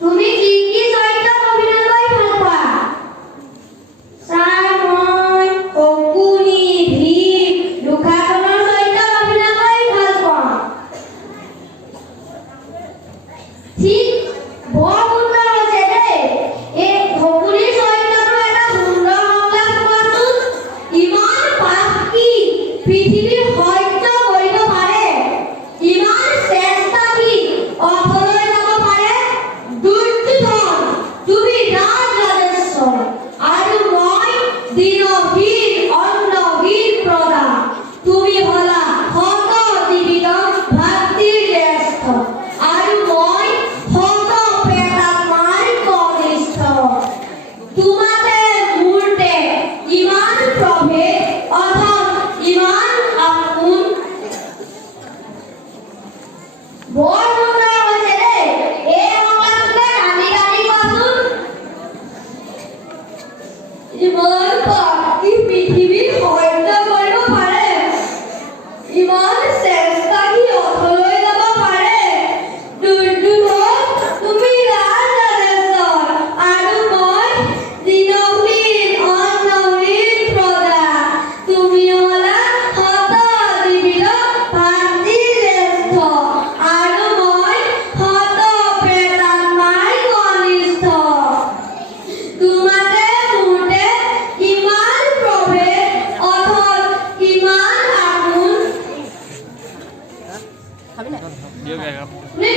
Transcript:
তুমি কি কি চৰিত্ৰত অভিনয় কৰি ভাল পোৱা? ছাৰ, মই শকুনি, ভীম, দুষাৰখনৰ চৰিত্ৰত অভিনয় কৰি ভাল পাওঁ। ঠিক বৰ সুন্দৰ হৈছে দেই। এই শকুনিৰ চৰিত্ৰটো এটা সুন্দৰ সংলাপ কোৱাচোন। ইমান পাপ কি পৃথিৱীৰ সহ্য কৰিব পাৰে? ইমান চেষ্টা কি অথলৈ যাব পাৰে? দুৰ্যোধন, তুমি ৰাজৰাজেশ্বৰ, আৰু মই দীনহীন অন্নহীন প্ৰজা। তুমি হলা শত জীৱিত ভাতৃৰ জ্যেষ্ঠ, আৰু মই শত প্ৰেতাত্মাৰ কনিষ্ঠ। তোমাতে মোৰতে ইমান প্ৰভেদ, অথচ ইমান আপোন। বৰ সুন্দৰ হৈছে দেই। এই সংলাপটোকে কান্দি কান্দি কোৱাচোন। ইমান পাপ কি পৃথিৱী সহ্য কৰিব পাৰে? ইমান চেষ্টা কি অথলৈ যাব পাৰে? দুৰ্যোধন, তুমি ৰাজৰাজেশ্বৰ, আৰু মই দীনহীন অন্নহীন প্ৰজা। তুমি হলা শত জীৱিত ভাতৃৰ জ্যেষ্ঠ, আৰু মই শত প্ৰেতাত্মাৰ কনিষ্ঠ। তোমাতে মোৰতে ইমান প্ৰভেদ, অথচ ইমান আপোন। हाँ, खाबी ना? ये क्या है? নে